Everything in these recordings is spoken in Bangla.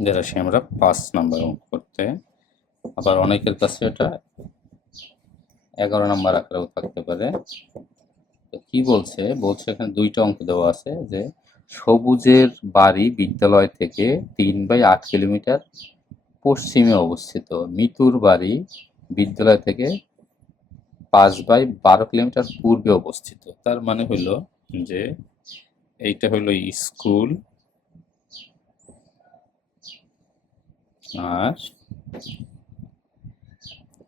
এদের আসি আমরা 5 নাম্বার অঙ্ক করতে। আবার অনেকের কাছে এটা 11 নাম্বার আকারেও থাকতে পারে। তো কি বলছে এখানে 2টা অঙ্ক দেওয়া আছে যে সবুজের বাড়ি বিদ্যালয় থেকে 3/8 কিলোমিটার পশ্চিমে অবস্থিত, মিতুর বাড়ি বিদ্যালয় থেকে 5/12 কিলোমিটার পূর্বে অবস্থিত। তার মানে হলো যে এইটা হলো স্কুল, আর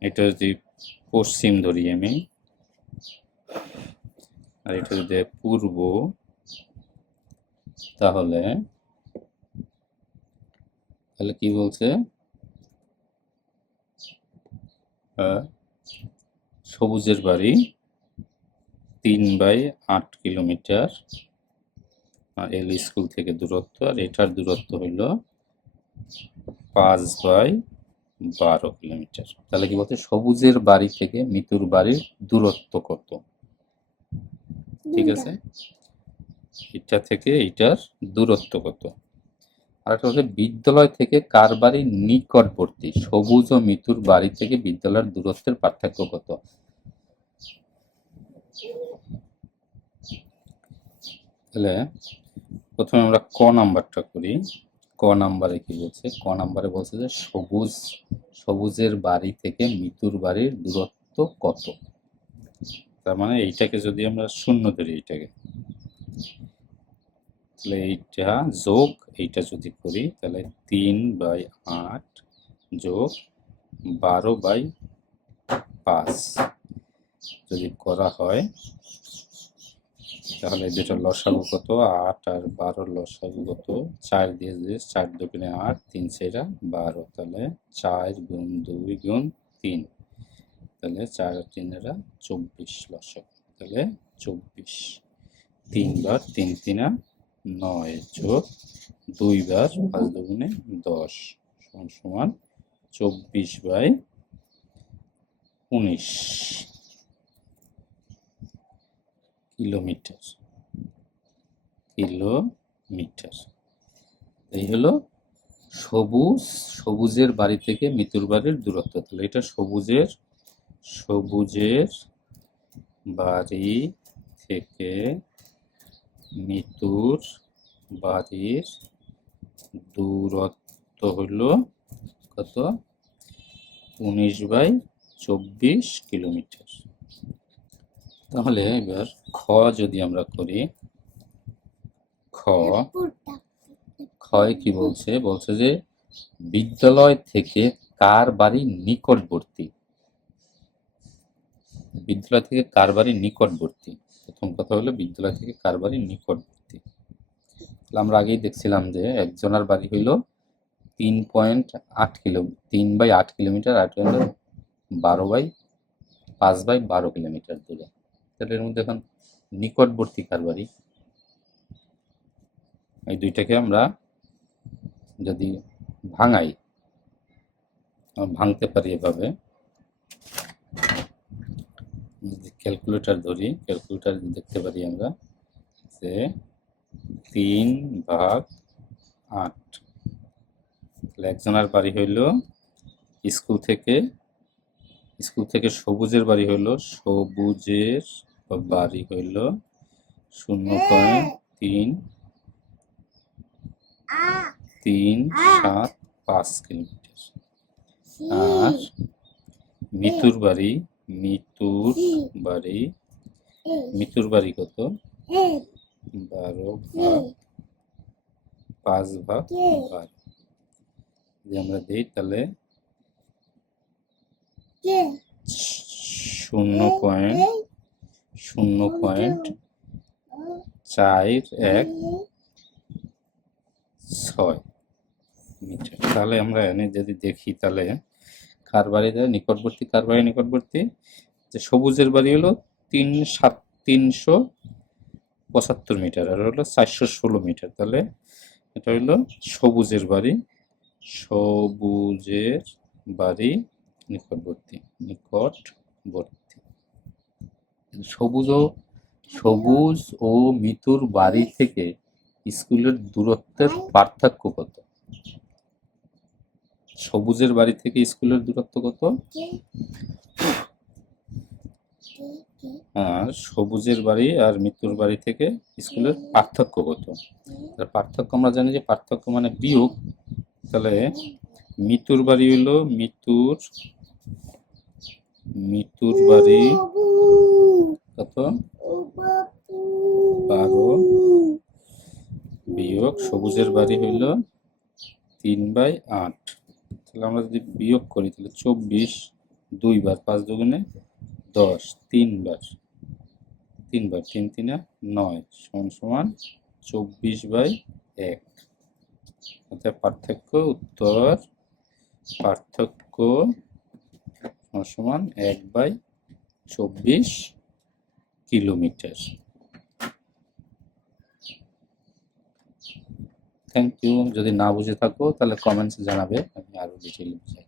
এটা যদি পশ্চিম ধরি আমি, আর এটা যদি পূর্ব, তাহলে কি বলছে, সবুজের বাড়ি 3/8 কিলোমিটার এল স্কুল থেকে দূরত্ব, আর এটার দূরত্ব হইল 5/12 কিলোমিটার। তাহলে কি বলছে, সবুজের বাড়ি থেকে মিতুর বাড়ির দূরত্ব কত? ঠিক আছে, এটা থেকে এটার দূরত্ব কত। আর একটা হচ্ছে বিদ্যালয় থেকে কার বাড়ি নিকটবর্তী, সবুজ ও মিতুর বাড়ি থেকে বিদ্যালয়ের দূরত্বের পার্থক্য কত? তাহলে প্রথমে আমরা ক নাম্বারটা করি। ক নাম্বারে কি বলছে, ক নাম্বারে বলছে যে সবুজের বাড়ি থেকে মিতুর বাড়ির দূরত্ব কত। তার মানে এইটাকে যদি আমরা শূন্য ধরি, এইটাকে, তাহলে এইটা যোগ এইটা যদি করি, তাহলে 3/8 যোগ 12/5 যদি করা হয়, তাহলে যেটা লসাগু কত, 8 আর 12 লসাগু কত, 4 দিয়ে 4 দুগুণে 8, 3 4 12, তাহলে 4 গুণ 2 গুণ 3, তাহলে 4 আর 3 এরা 24 লসাগু, তাহলে 24। 3 বার 3 3 9 যোগ 2 বার 5 দুগুণে 10 সমান 24/19 কিলোমিটার। এই হলো সবুজের বাড়ি থেকে মিতুর বাড়ির দূরত্ব। তাহলে এটা সবুজের বাড়ি থেকে মিতুর বাড়ির দূরত্ব হলো কত, 19/24 কিলোমিটার। তাহলে এবার খ যদি আমরা করি, ক্ষয় কি বলছে, যে বিদ্যালয় থেকে কার বাড়ি নিকটবর্তী, বিদ্যালয় থেকে কার বাড়ি নিকটবর্তী। প্রথম কথা হলো বিদ্যালয় থেকে কার বাড়ি নিকটবর্তী। আমরা আগেই দেখছিলাম যে একজনের বাড়ি হইল 3/8 কিলোমিটার, আর হলো 5/12 কিলোমিটার দূরে। তাহলে এর মধ্যে এখন নিকটবর্তী কার বাড়ি, এই দুইটাকে আমরা যদি ভাঙতে পারি এভাবে, যদি ক্যালকুলেটর ধরি, ক্যালকুলেটর দেখতে পারি আমরা যে 3/8, তাহলে একজনের বাড়ি হইল স্কুল থেকে সবুজের বাড়ি হইল 0.375 কিলোমিটার, আর মিতুর বাড়ি কত, 12/5/12 যদি আমরা দিই, তাহলে 0.416 মিটার। তাহলে আমরা এনে যদি দেখি, তাহলে কার বাড়ি নিকটবর্তী, যে সবুজের বাড়ি হলো 375 মিটার, আর হলো 416 মিটার। তাহলে এটা হইল সবুজের বাড়ি নিকটবর্তী। সবুজ ও মিতুর বাড়ি থেকে স্কুলের দূরত্বের পার্থক্য কত? সবুজের বাড়ি থেকে স্কুলের দূরত্ব কত? আর সবুজের বাড়ি আর মিতুর বাড়ি থেকে স্কুলের পার্থক্য কত? তাহলে পার্থক্য আমরা জানি যে পার্থক্য মানে বিয়োগ। তাহলে মিতুর বাড়ি হলো মিতুর বাড়ি কত? 12 বিয়োগ সবুজের বাড়ি হইল 3/8। তাহলে আমরা যদি বিয়োগ করি তাহলে 24 দুইবার, 5 দুগুণে 10, 3বার 3 3 9 সমান 24/1। অর্থাৎ পার্থক্য সমান 1/24 কিলোমিটার। Thank you. যদি না বুঝে থাকো তাহলে কমেন্টসে জানাবে, আমি আরো ডিটেইলে বুঝাই।